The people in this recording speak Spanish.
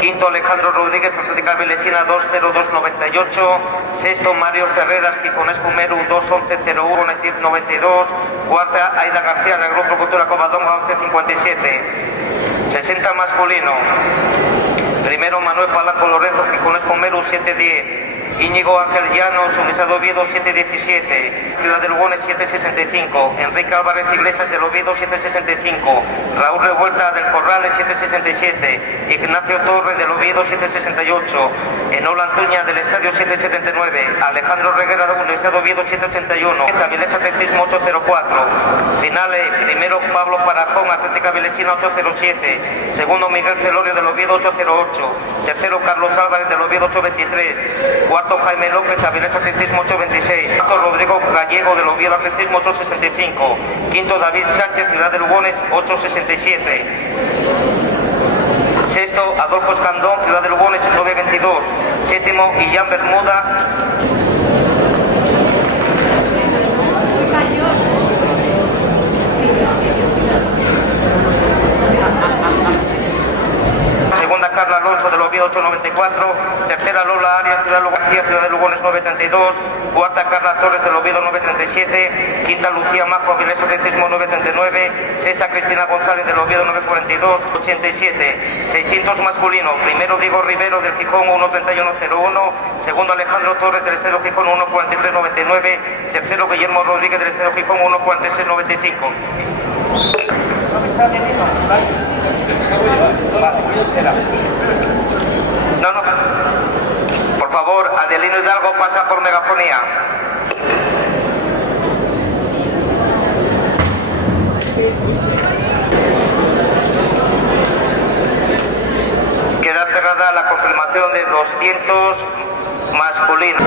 Quinto, Alejandro Rodríguez, Atlética Vilesina 20298. Sexto, Mario Ferreras, Gijones Fumeru 21101, Nesir 92. Cuarta, Aida García, del Grupo Cultura Covadonga 1157. 60 masculino. Primero, Manuel Palanco Lorenzo, Gijones Fumeru 710. Íñigo Ángel Llanos, Universidad de Oviedo 717, Ciudad de Lugones 765, Enrique Álvarez Iglesias del Oviedo 765, Raúl Revuelta del Corrales 767, Ignacio Torres del Oviedo 768, Enola Antuña del Estadio 779, Alejandro Reguera de la Universidad de Oviedo 781, Avilés Atletismo 804, finales, primero Pablo Parajón, Atlética Vilesina 807, segundo Miguel Celorio del Oviedo 808, tercero Carlos Álvarez del Oviedo 823, cuarto Jaime López, Avilés Atletismo 826, cuarto Rodrigo Gallego del Oviedo Atletismo 865, quinto David Sánchez, Ciudad de Lugones 867, sexto Adolfo Escandón, Ciudad de Lugones 922, séptimo Illán Bermuda, segunda Carla Alonso del Oviedo 894, tercera Lola Arias, Ciudad de Lugones 932, cuarta Carla Torres del Oviedo 937, quinta Lucía Majo, Avilés Atletismo 939, sexta Cristina González del Oviedo 942, 87, 600 masculino, primero Diego Rivero del Gijón 13101, segundo Alejandro Torres del Estero Gijón 14399, tercero Guillermo Rodríguez del Estero Gijón 14695. No. Por favor, Adelino Hidalgo pasa por megafonía. Queda cerrada la confirmación de 200 masculinos.